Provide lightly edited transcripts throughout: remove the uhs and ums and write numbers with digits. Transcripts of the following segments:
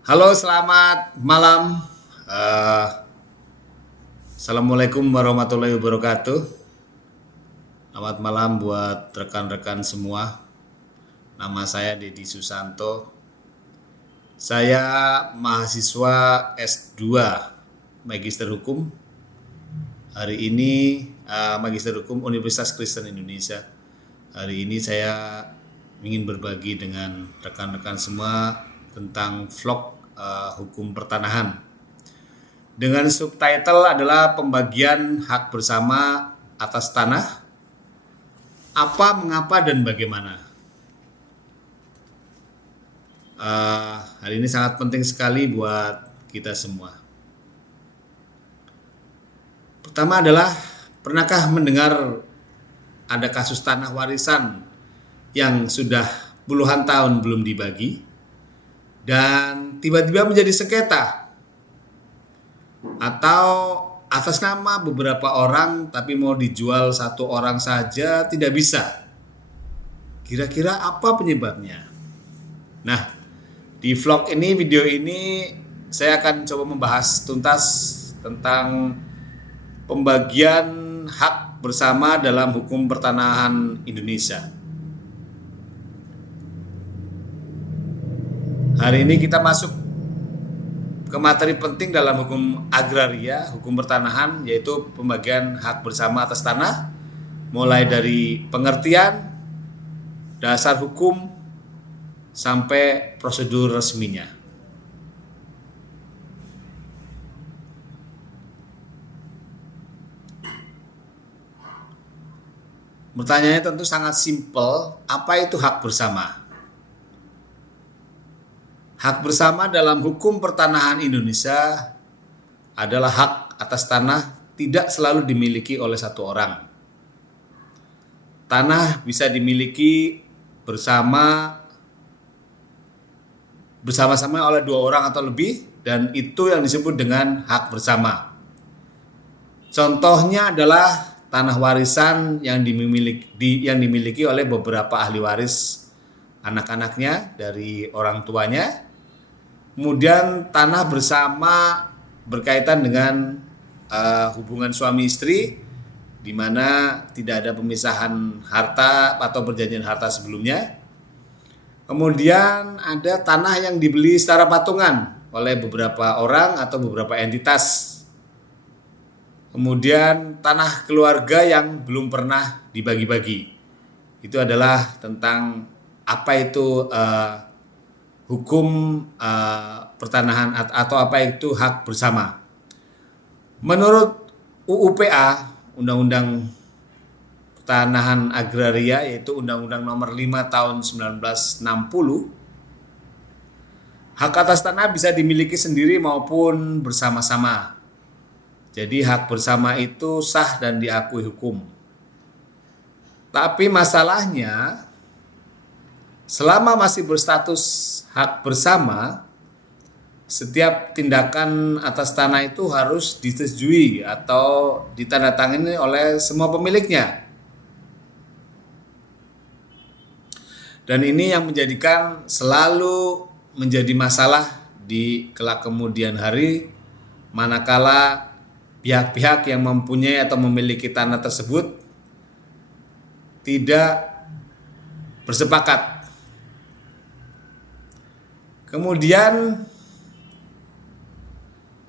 Halo, selamat malam. Eh, Assalamualaikum warahmatullahi wabarakatuh. Selamat malam buat rekan-rekan semua. Nama saya Dedi Susanto. Saya mahasiswa S2 Magister Hukum. Hari ini Magister Hukum Universitas Kristen Indonesia. Hari ini saya ingin berbagi dengan rekan-rekan semua tentang vlog hukum pertanahan. Dengan subtitle adalah pembagian hak bersama atas tanah, apa, mengapa, dan bagaimana. Hari ini sangat penting sekali buat kita semua. Pertama adalah, pernahkah mendengar ada kasus tanah warisan yang sudah puluhan tahun belum dibagi dan tiba-tiba menjadi sengketa, atau atas nama beberapa orang tapi mau dijual satu orang saja tidak bisa. Kira-kira apa penyebabnya? Nah, di vlog ini, video ini, saya akan coba membahas tuntas tentang pembagian hak bersama dalam hukum pertanahan Indonesia. Hari ini kita masuk ke materi penting dalam hukum agraria, hukum pertanahan, yaitu pembagian hak bersama atas tanah, mulai dari pengertian, dasar hukum, sampai prosedur resminya. Pertanyaannya tentu sangat simpel, apa itu hak bersama? Hak bersama dalam hukum pertanahan Indonesia adalah hak atas tanah tidak selalu dimiliki oleh satu orang. Tanah bisa dimiliki bersama-sama oleh dua orang atau lebih, dan itu yang disebut dengan hak bersama. Contohnya adalah tanah warisan yang dimiliki oleh beberapa ahli waris anak-anaknya dari orang tuanya. Kemudian tanah bersama berkaitan dengan hubungan suami istri, di mana tidak ada pemisahan harta atau perjanjian harta sebelumnya. Kemudian ada tanah yang dibeli secara patungan oleh beberapa orang atau beberapa entitas. Kemudian tanah keluarga yang belum pernah dibagi-bagi. Itu adalah tentang apa itu hukum pertanahan atau apa itu hak bersama. Menurut UUPA, Undang-Undang Pertanahan Agraria, yaitu Undang-Undang Nomor 5 Tahun 1960, hak atas tanah bisa dimiliki sendiri maupun bersama-sama. Jadi hak bersama itu sah dan diakui hukum. Tapi masalahnya, selama masih berstatus hak bersama, setiap tindakan atas tanah itu harus disetujui atau ditandatangani oleh semua pemiliknya. Dan ini yang menjadikan selalu menjadi masalah di kelak kemudian hari, manakala pihak-pihak yang mempunyai atau memiliki tanah tersebut tidak bersepakat. Kemudian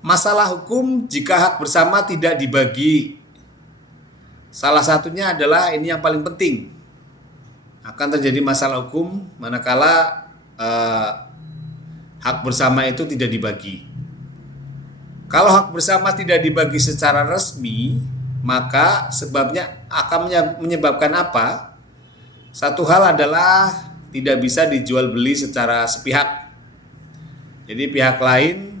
masalah hukum jika hak bersama tidak dibagi. Salah satunya adalah ini yang paling penting. Akan terjadi masalah hukum manakala hak bersama itu tidak dibagi. Kalau hak bersama tidak dibagi secara resmi, maka sebabnya akan menyebabkan apa? Satu hal adalah tidak bisa dijual beli secara sepihak. Jadi pihak lain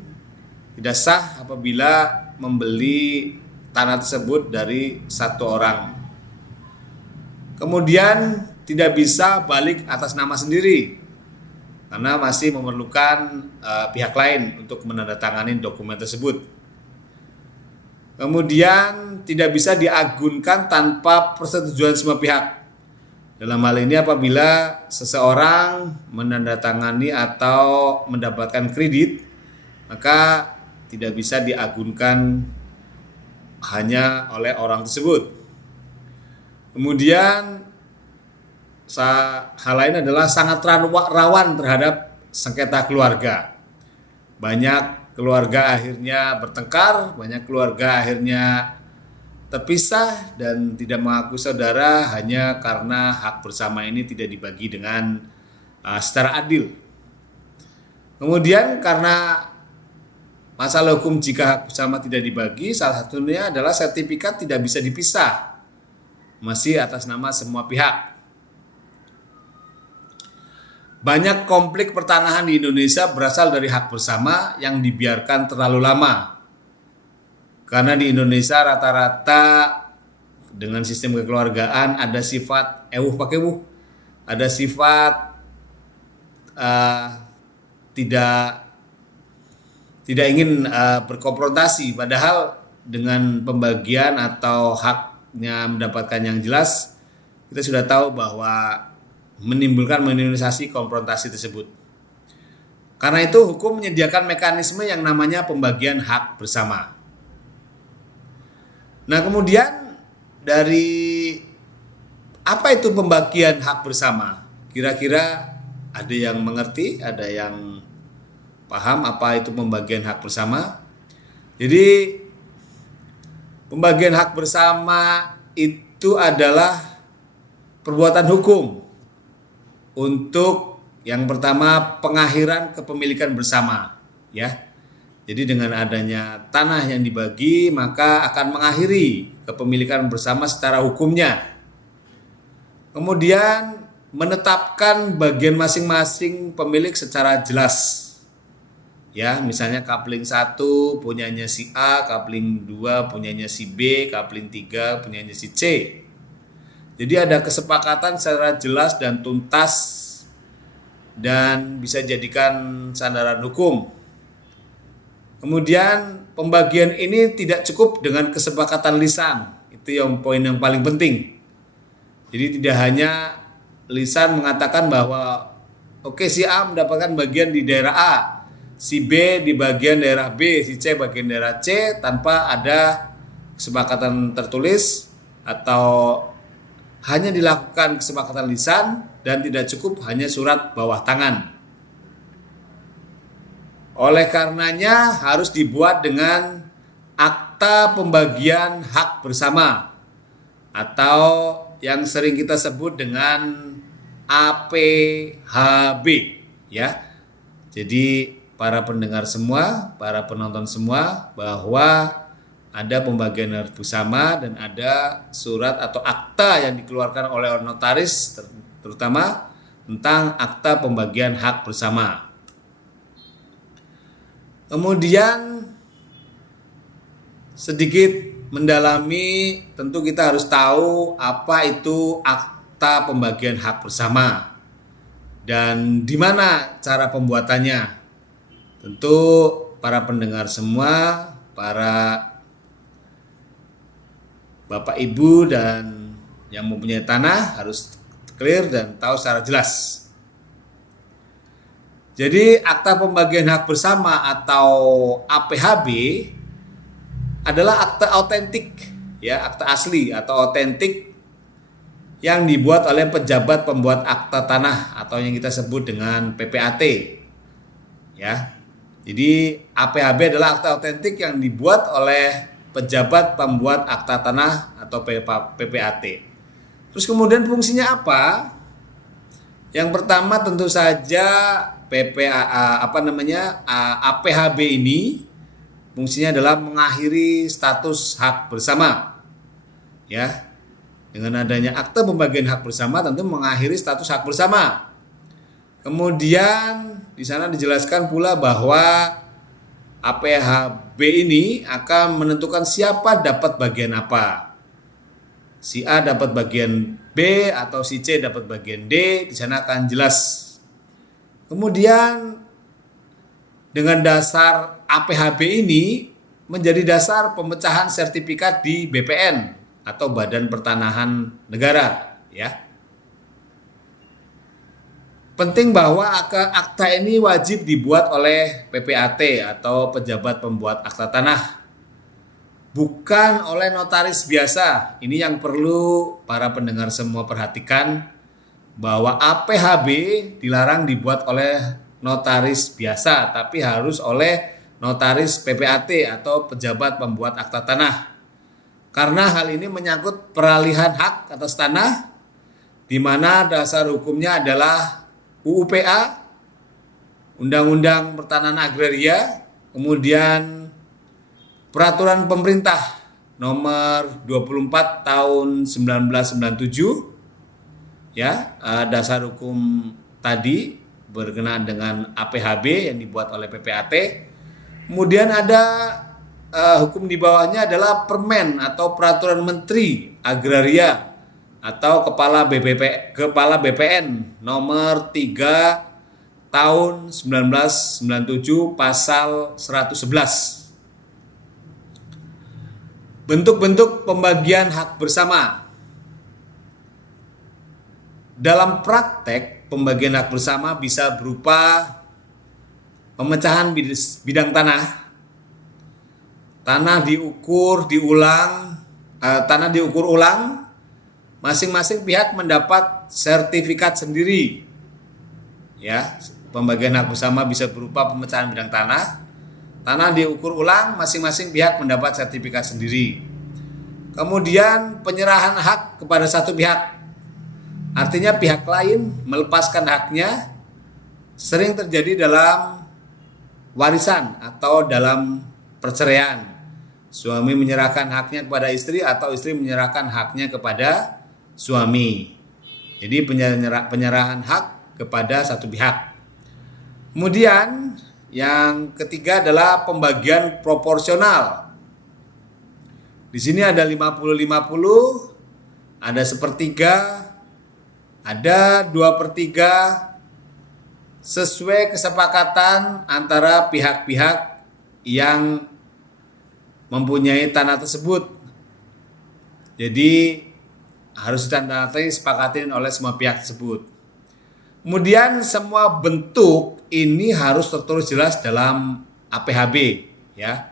tidak sah apabila membeli tanah tersebut dari satu orang. Kemudian tidak bisa balik atas nama sendiri, karena masih memerlukan pihak lain untuk menandatangani dokumen tersebut. Kemudian tidak bisa diagunkan tanpa persetujuan semua pihak. Dalam hal ini apabila seseorang menandatangani atau mendapatkan kredit, maka tidak bisa diagunkan hanya oleh orang tersebut. Kemudian hal lain adalah sangat rawan terhadap sengketa keluarga. Banyak keluarga akhirnya bertengkar, banyak keluarga akhirnya terpisah dan tidak mengakui saudara hanya karena hak bersama ini tidak dibagi dengan secara adil. Kemudian karena masalah hukum jika hak bersama tidak dibagi, salah satunya adalah sertifikat tidak bisa dipisah, masih atas nama semua pihak. Banyak konflik pertanahan di Indonesia berasal dari hak bersama yang dibiarkan terlalu lama. Karena di Indonesia rata-rata dengan sistem kekeluargaan ada sifat ada sifat tidak ingin berkonfrontasi, padahal dengan pembagian atau haknya mendapatkan yang jelas, kita sudah tahu bahwa menimbulkan minimalisasi konfrontasi tersebut. Karena itu hukum menyediakan mekanisme yang namanya pembagian hak bersama. Nah, kemudian dari apa itu pembagian hak bersama? Kira-kira ada yang mengerti, ada yang paham apa itu pembagian hak bersama? Jadi pembagian hak bersama itu adalah perbuatan hukum untuk yang pertama pengakhiran kepemilikan bersama, ya. Jadi dengan adanya tanah yang dibagi, maka akan mengakhiri kepemilikan bersama secara hukumnya. Kemudian menetapkan bagian masing-masing pemilik secara jelas. Ya, misalnya kapling 1 punyanya si A, kapling 2 punyanya si B, kapling 3 punyanya si C. Jadi ada kesepakatan secara jelas dan tuntas dan bisa jadikan sandaran hukum. Kemudian pembagian ini tidak cukup dengan kesepakatan lisan. Itu yang poin yang paling penting. Jadi tidak hanya lisan mengatakan bahwa oke, si A mendapatkan bagian di daerah A, si B di bagian daerah B, si C bagian daerah C, tanpa ada kesepakatan tertulis atau hanya dilakukan kesepakatan lisan dan tidak cukup hanya surat bawah tangan. Oleh karenanya harus dibuat dengan akta pembagian hak bersama atau yang sering kita sebut dengan APHB, ya. Jadi para pendengar semua, para penonton semua, bahwa ada pembagian hak bersama dan ada surat atau akta yang dikeluarkan oleh notaris terutama tentang akta pembagian hak bersama. Kemudian sedikit mendalami, tentu kita harus tahu apa itu akta pembagian hak bersama dan di mana cara pembuatannya. Tentu para pendengar semua, para Bapak Ibu dan yang mempunyai tanah harus clear dan tahu secara jelas. Jadi akta pembagian hak bersama atau APHB adalah akta autentik, ya, akta asli atau autentik yang dibuat oleh pejabat pembuat akta tanah atau yang kita sebut dengan PPAT. Ya. Jadi APHB adalah akta autentik yang dibuat oleh pejabat pembuat akta tanah atau PPAT. Terus kemudian fungsinya apa? Yang pertama tentu saja APHB ini fungsinya adalah mengakhiri status hak bersama. Ya. Dengan adanya akta pembagian hak bersama tentu mengakhiri status hak bersama. Kemudian di sana dijelaskan pula bahwa APHB ini akan menentukan siapa dapat bagian apa. Si A dapat bagian B atau si C dapat bagian D, di sana akan jelas. Kemudian dengan dasar APHB ini menjadi dasar pemecahan sertifikat di BPN atau Badan Pertanahan Negara, ya. Penting bahwa akta ini wajib dibuat oleh PPAT atau pejabat pembuat akta tanah, bukan oleh notaris biasa. Ini yang perlu para pendengar semua perhatikan, bahwa APHB dilarang dibuat oleh notaris biasa, tapi harus oleh notaris PPAT atau pejabat pembuat akta tanah. Karena hal ini menyangkut peralihan hak atas tanah, di mana dasar hukumnya adalah UUPA, Undang-Undang Pertanahan Agraria, kemudian Peraturan Pemerintah Nomor 24 Tahun 1997, ya, dasar hukum tadi berkenaan dengan APHB yang dibuat oleh PPAT. Kemudian ada hukum di bawahnya adalah Permen atau Peraturan Menteri Agraria atau Kepala BPN nomor 3 tahun 1997 pasal 111. Bentuk-bentuk pembagian hak bersama. Dalam praktek, pembagian hak bersama bisa berupa pemecahan bidang tanah. Tanah diukur ulang. Masing-masing pihak mendapat sertifikat sendiri. Ya, pembagian hak bersama bisa berupa pemecahan bidang tanah. Tanah diukur ulang, masing-masing pihak mendapat sertifikat sendiri. Kemudian penyerahan hak kepada satu pihak. Artinya pihak lain melepaskan haknya, sering terjadi dalam warisan atau dalam perceraian. Suami menyerahkan haknya kepada istri atau istri menyerahkan haknya kepada suami. Jadi penyerahan hak kepada satu pihak. Kemudian yang ketiga adalah pembagian proporsional. Di sini ada 50-50, ada sepertiga, ada 2/3, sesuai kesepakatan antara pihak-pihak yang mempunyai tanah tersebut. Jadi harus ditandai sepakatin oleh semua pihak tersebut. Kemudian semua bentuk ini harus tertulis jelas dalam APHB, ya.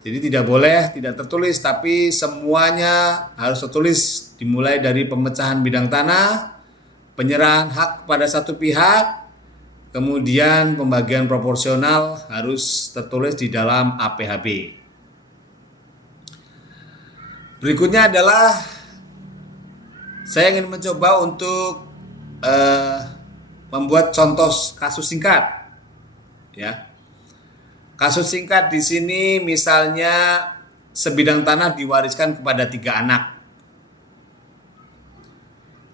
Jadi tidak boleh tidak tertulis, tapi semuanya harus tertulis, dimulai dari pemecahan bidang tanah, penyerahan hak kepada satu pihak, kemudian pembagian proporsional harus tertulis di dalam APHB. Berikutnya adalah saya ingin mencoba untuk membuat contoh kasus singkat, ya. Kasus singkat di sini misalnya sebidang tanah diwariskan kepada 3 anak.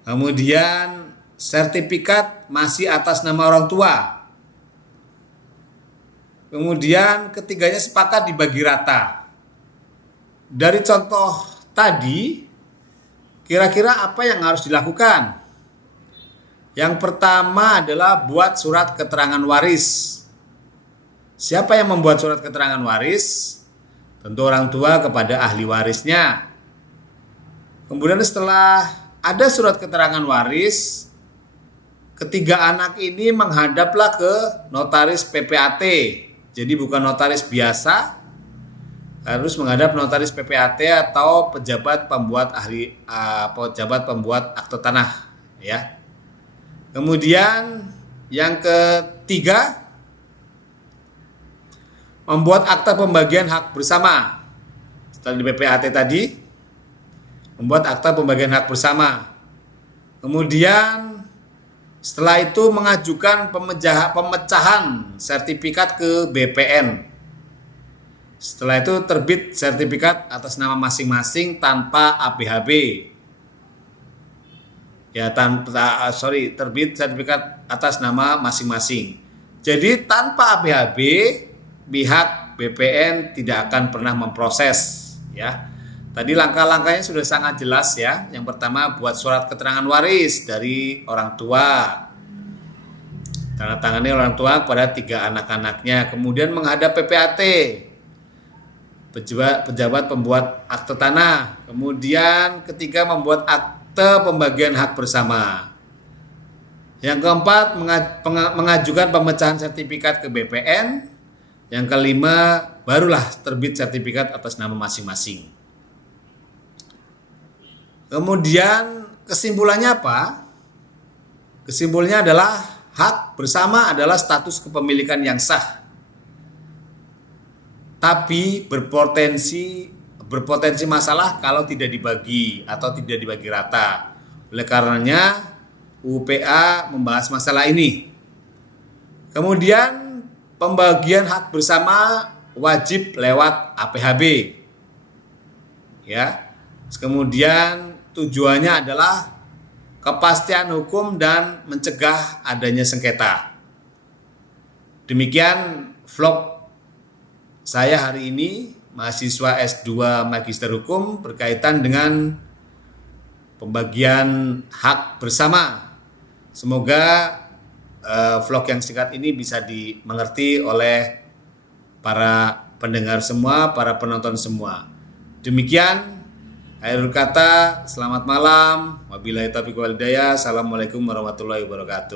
Kemudian sertifikat masih atas nama orang tua. Kemudian ketiganya sepakat dibagi rata. Dari contoh tadi, kira-kira apa yang harus dilakukan? Yang pertama adalah buat surat keterangan waris. Siapa yang membuat surat keterangan waris? Tentu orang tua kepada ahli warisnya. Kemudian setelah ada surat keterangan waris, ketiga anak ini menghadaplah ke notaris PPAT. Jadi bukan notaris biasa, harus menghadap notaris PPAT atau pejabat pembuat akte tanah, ya. Kemudian yang ketiga, membuat akta pembagian hak bersama. Setelah di PPAT tadi, membuat akta pembagian hak bersama. Kemudian setelah itu mengajukan pemecahan sertifikat ke BPN. Setelah itu terbit sertifikat atas nama masing-masing tanpa APHB. Terbit sertifikat atas nama masing-masing. Jadi tanpa APHB, pihak BPN tidak akan pernah memproses, ya. Tadi langkah-langkahnya sudah sangat jelas, ya. Yang pertama, buat surat keterangan waris dari orang tua. Tanda tangannya orang tua kepada 3 anak-anaknya. Kemudian menghadap PPAT, pejabat pembuat akte tanah. Kemudian ketiga, membuat akte pembagian hak bersama. Yang keempat, mengajukan pemecahan sertifikat ke BPN. Yang kelima, barulah terbit sertifikat atas nama masing-masing. Kemudian kesimpulannya apa? Kesimpulannya adalah hak bersama adalah status kepemilikan yang sah, tapi berpotensi masalah kalau tidak dibagi atau tidak dibagi rata. Oleh karenanya UPA membahas masalah ini. Kemudian pembagian hak bersama wajib lewat APHB. Ya. Kemudian tujuannya adalah kepastian hukum dan mencegah adanya sengketa. Demikian vlog saya hari ini, mahasiswa S2 Magister Hukum, berkaitan dengan pembagian hak bersama. Semoga vlog yang singkat ini bisa dimengerti oleh para pendengar semua, para penonton semua. Demikian, akhir kata, selamat malam. Wabillahi taufiq wal hidayah. Assalamualaikum warahmatullahi wabarakatuh.